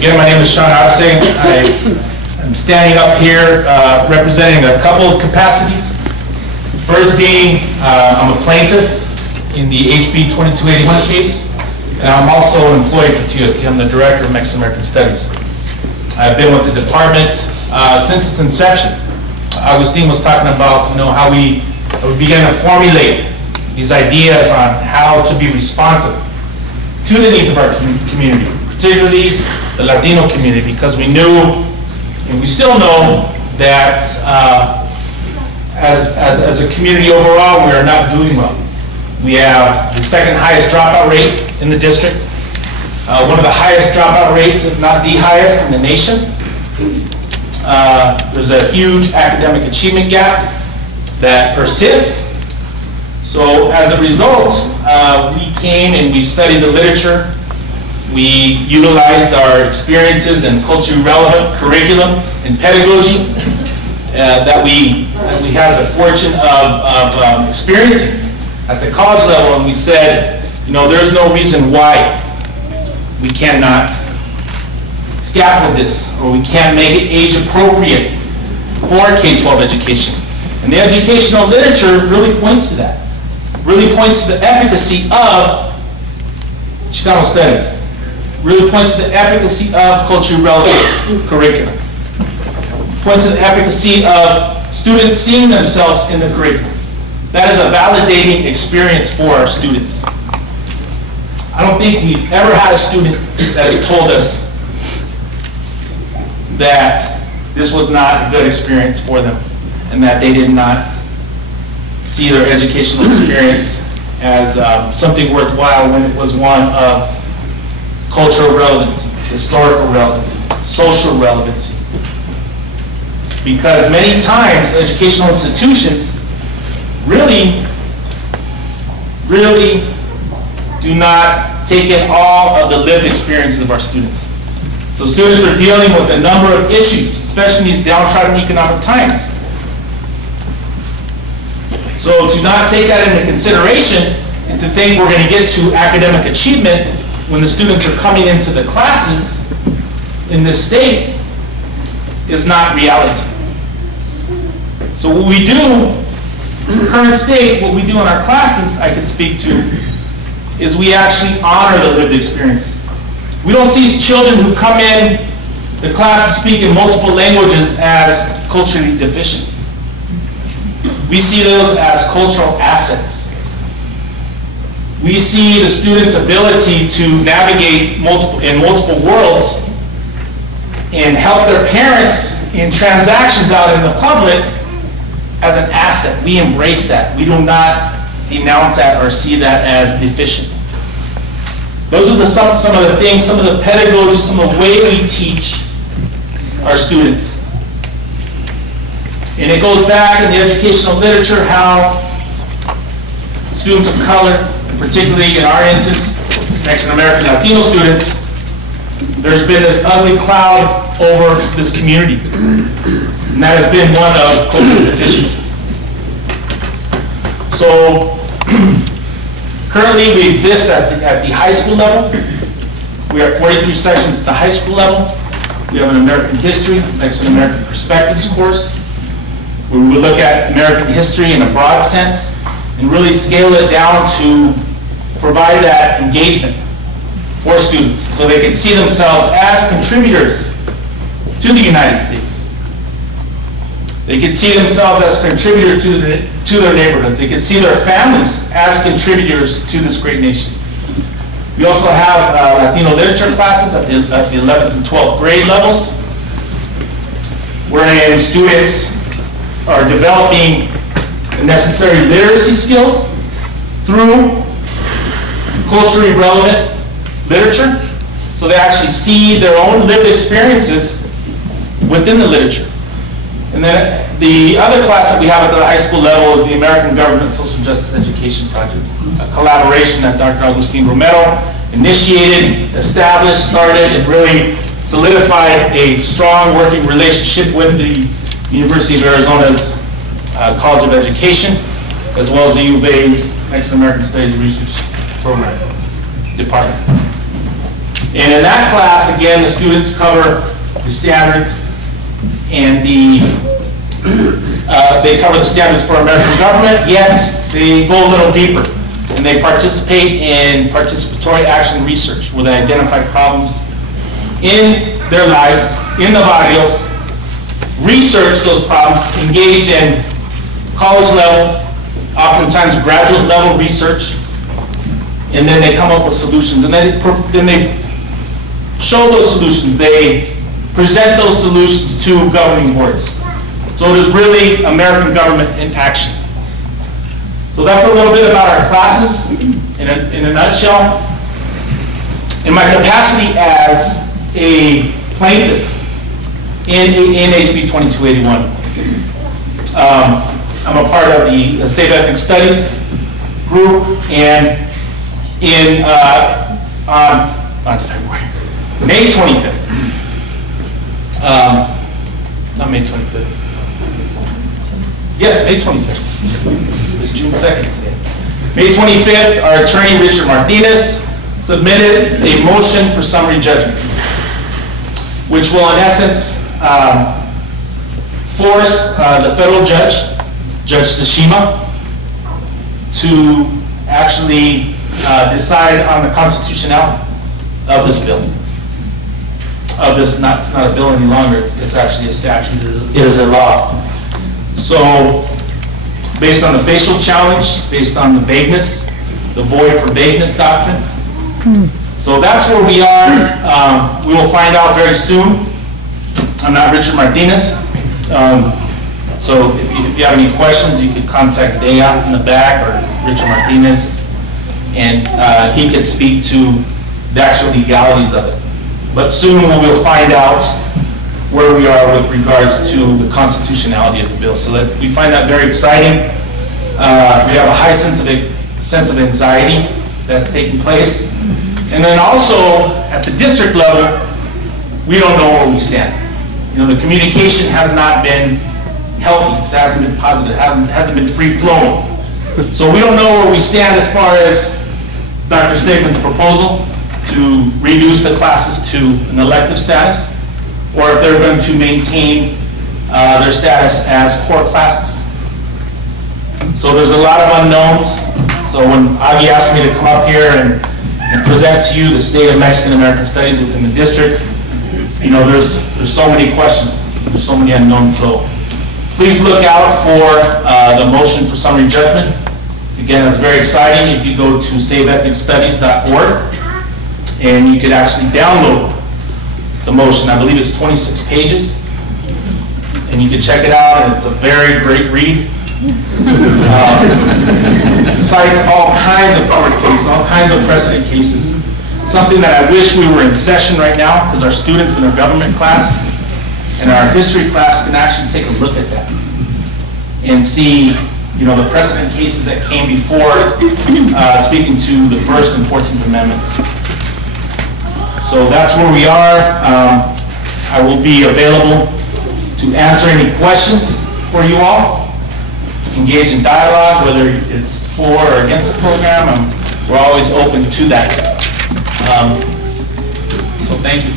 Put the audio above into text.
Again, my name is Arce. I'm standing up here representing a couple of capacities. First being, I'm a plaintiff in the HB 2281 case, and I'm also an employee for TUSD. I'm the Director of Mexican American Studies. I've been with the department since its inception. Agustin was talking about, how we began to formulate these ideas on how to be responsive to the needs of our community, particularly the Latino community, because we knew, and we still know, that as a community overall, we are not doing well. We have the second highest dropout rate in the district, one of the highest dropout rates, if not the highest in the nation. There's a huge academic achievement gap that persists. So as a result, we came and we studied the literature. We utilized our experiences in culturally relevant curriculum and pedagogy that we had the fortune of experiencing at the college level, and we said, there's no reason why we cannot scaffold this, or we can't make it age appropriate for K-12 education. And the educational literature really points to that. Really points to the efficacy of Chicano studies. Really points to the efficacy of culturally relevant curriculum. Points to the efficacy of students seeing themselves in the curriculum. That is a validating experience for our students. I don't think we've ever had a student that has told us that this was not a good experience for them and that they did not see their educational experience as something worthwhile when it was one of cultural relevancy, historical relevancy, social relevancy. Because many times educational institutions really do not take in all of the lived experiences of our students. So students are dealing with a number of issues, especially in these downtrodden economic times. So to not take that into consideration and to think we're going to get to academic achievement when the students are coming into the classes in this state is not reality. So what we do, in the current state, what we do in our classes, I can speak to, is we actually honor the lived experiences. We don't see children who come in the class to speak in multiple languages as culturally deficient. We see those as cultural assets. We see the students' ability to navigate in multiple worlds and help their parents in transactions out in the public as an asset. We embrace that. We do not denounce that or see that as deficient. Those are some of the things, some of the pedagogy, some of the way we teach our students. And it goes back in the educational literature how students of color, and particularly in our instance, Mexican American Latino students, there's been this ugly cloud over this community. And that has been one of cultural deficiency. So currently we exist at the high school level. We are 43 sections at the high school level. We have an American History, Mexican American Perspectives course, where we look at American history in a broad sense and really scale it down to provide that engagement for students so they can see themselves as contributors to the United States. They can see themselves as contributors to their neighborhoods. They can see their families as contributors to this great nation. We also have Latino literature classes at the 11th and 12th grade levels, wherein students are developing the necessary literacy skills through culturally relevant literature, so they actually see their own lived experiences within the literature. And then the other class that we have at the high school level is the American Government Social Justice Education Project, a collaboration that Dr. Agustin Romero initiated, established, started, and really solidified a strong working relationship with the University of Arizona's College of Education, as well as the U of A's Mexican American Studies Research Program Department. And in that class, again, the students cover the standards and they cover the standards for American government, yet they go a little deeper. And they participate in participatory action research, where they identify problems in their lives, in the barrios, research those problems, engage in college level, oftentimes graduate level research, and then they come up with solutions. And then they show those solutions. They present those solutions to governing boards. So it is really American government in action. So that's a little bit about our classes in a nutshell. In my capacity as a plaintiff in HB 2281, I'm a part of the State Ethnic Studies group, and on February, May 25th, not May 25th, yes, May 25th. It's June 2nd today. May 25th, our attorney, Richard Martinez, submitted a motion for summary judgment, which will, in essence, force the federal judge, Judge Tashima, to actually decide on the constitutionality of this bill. It's not a bill any longer, it's actually a statute, it is a law. So, based on the facial challenge, based on the vagueness, the void for vagueness doctrine. So that's where we are. We will find out very soon. I'm not Richard Martinez. So if you have any questions, you could contact Dea in the back or Richard Martinez, and he could speak to the actual legalities of it. But soon we will find out where we are with regards to the constitutionality of the bill. So that we find that very exciting. We have a high sense of anxiety that's taking place. And then also at the district level, we don't know where we stand. You know, the communication has not been healthy, it hasn't been positive, it hasn't been free-flowing. So we don't know where we stand as far as Dr. Stegman's proposal to reduce the classes to an elective status, or if they're going to maintain their status as core classes. So there's a lot of unknowns. So when Aggie asked me to come up here and present to you the state of Mexican American Studies within the district, you know, there's so many questions, there's so many unknowns. So please look out for the motion for summary judgment. Again, that's very exciting. If you go to saveethnicstudies.org, and you could actually download the motion. I believe it's 26 pages, and you can check it out, and it's a very great read. Cites all kinds of court cases, all kinds of precedent cases. Something that I wish we were in session right now, because our students in our government class and our history class can actually take a look at that and see, you know, the precedent cases that came before speaking to the First and 14th Amendments. So that's where we are. I will be available to answer any questions for you all, engage in dialogue, whether it's for or against the program. We're always open to that. So thank you.